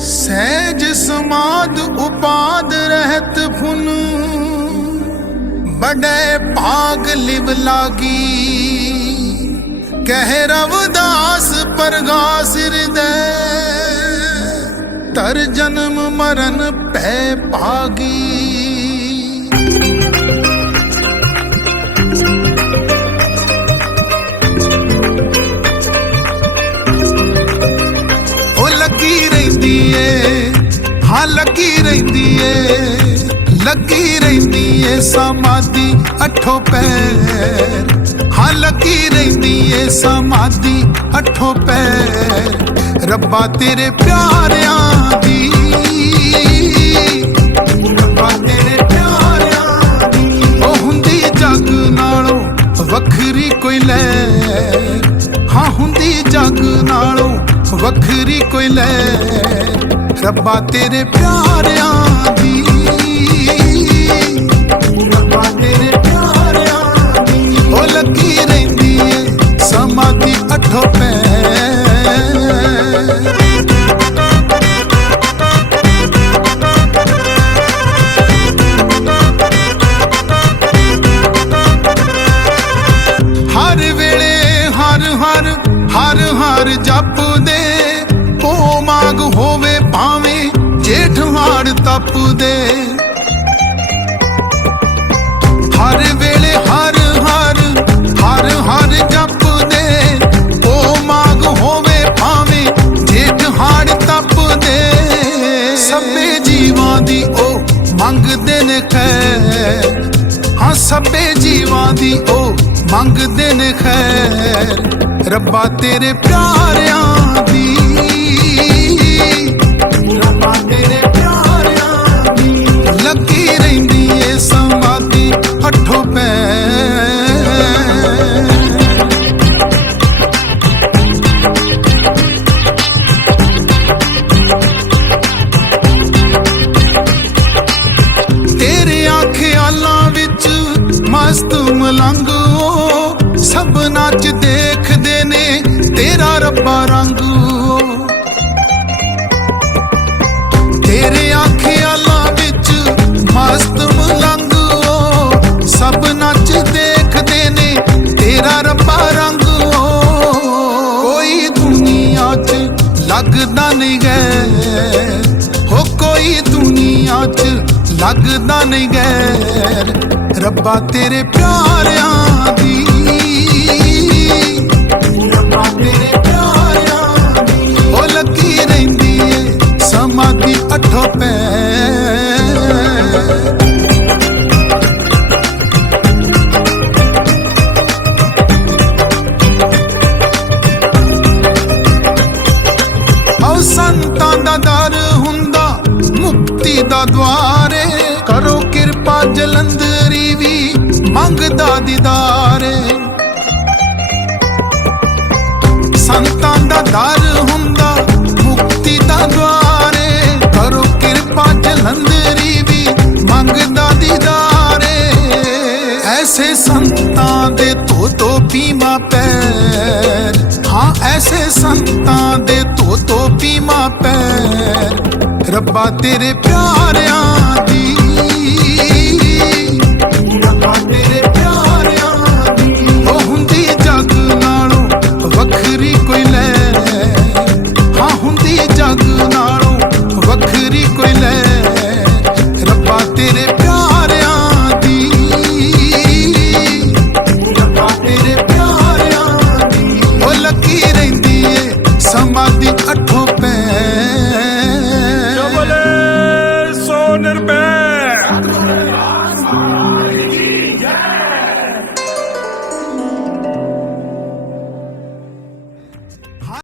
ਸਹਿਜ ਸਮਾਦ ਉਪਾਦ ਰਹਿਤ ਫੁਨ ਬੜੇ ਭਾਗ ਲਿਵ ਲਾਗੀ। ਕਹਿ ਰਵਦਾਸ ਪਰਗਾਸ ਹਿਰਦੈ। ਤਰ ਜਨਮ ਮਰਨ ਪੈ ਭਾਗੀ। ਰਹਿੰਦੀ ਏ ਹਾਂ ਲੱਗੀ ਰਹਿੰਦੀ ਏ ਲੱਗੀ ਰਹਿੰਦੀ ਏ ਸਮਾਧੀ ਅਠੋ ਪੈਰ। ਹਾਂ ਲੱਗੀ ਰਹਿੰਦੀ ਏ ਸਮਾਧੀ ਅਠੋ ਪੈਰ। ਰੱਬਾ ਤੇਰੇ ਪਿਆਰਿਆਂ ਦੀ, ਰੱਬਾ ਤੇਰੇ ਪਿਆਰਿਆਂ ਦੀ। ਉਹ ਹੁੰਦੀ ਜੱਗ ਨਾਲੋਂ ਵੱਖਰੀ ਕੋਈ ਲੈ ਹਾਂ ਹੁੰਦੀ ਜੱਗ ਨਾਲੋਂ ਵੱਖਰੀ ਕੋਈ ਲੈ। ਰੱਬਾ ਤੇਰੇ ਪਿਆਰਿਆਂ ਦੀ ਹਰ ਜਪ ਦੇ। ਉਹ ਮਾਗ ਹੋਵੇ ਭਾਵੇਂ ਜੇਠ ਹਾਰ ਹਾੜ ਤਪਦੇ ਹਰ ਵੇਲੇ ਹਰ ਹਰ ਹਰ ਹਰ ਜਪ ਦੇ। ਉਹ ਮਾਗ ਹੋਵੇ ਭਾਵੇਂ ਜੇਠ ਹਾੜ ਤਪਦੇ ਸਭੇ ਜੀਵਾਂ ਦੀ ਉਹ ਮੰਗਦੇ ਨੇ ਖੈਰ। ਹਾਂ, ਸਭੇ ਜੀਵਾਂ ਦੀ ਉਹ ਮੰਗਦੇ ਨੇ ਖੈਰ, ਰੱਬਾ ਤੇਰੇ ਪਿਆਰਿਆਂ ਦੀ। ਰੱਬਾ ਤੇਰੇ ਪਿਆਰਿਆਂ ਦੀ। ਲੱਗੀ ਰਹਿੰਦੀ ਏ ਸਮਾਧੀ ਹੱਠੋ ਪੈ ਤੇਰੇ ਖਿਆਲਾਂ ਵਿੱਚ ਮਸਤ ਮਲੰਗ ਸਭ ਨੱਚ ਦੇਖਦੇ ਨੇ, ਤੇਰਾ ਰੱਬਾ ਰੰਗ ਤੇਰੇ ਤੇਰੇ ਖਿਆਲਾਂ ਵਿੱਚ ਮਸਤ ਮਲੰਗ ਉਹ ਸਭ ਨੱਚ ਦੇਖਦੇ ਨੇ, ਤੇਰਾ ਰੱਬਾ ਰੰਗ ਉਹ ਕੋਈ ਦੁਨੀਆ 'ਚ ਲੱਗਦਾ ਨਹੀਂ ਗੈ ਹੋ ਕੋਈ ਦੁਨੀਆ 'ਚ ਲੱਗਦਾ ਨਹੀਂ ਗੈਰ। ਰੱਬਾ ਤੇਰੇ ਪਿਆਰਿਆਂ ਦੀ ਸੰਤਾਂ ਦਾ ਦਰ ਹੁੰਦਾ, ਮੁਕਤੀ ਦਾ ਦਵਾਰੇ ਕਰੋ ਕਿਰਪਾ ਜਲੰਧਰੀ ਵੀ ਮੰਗਦਾ ਦੀਦਾਰੇ। ਸੰਤਾਂ ਦਾ ਦਰ ਹੁੰਦਾ ਸੰਤਾਂ ਦੇ ਧੋ ਧੋ ਪੀਮਾ ਪੈਰ। ਹਾਂ, ਐਸੇ ਸੰਤਾਂ ਦੇ ਧੋ ਧੋ ਪੀਮਾ ਪੈਰ। ਰੱਬਾ ਤੇਰੇ ਪਿਆਰਿਆਂ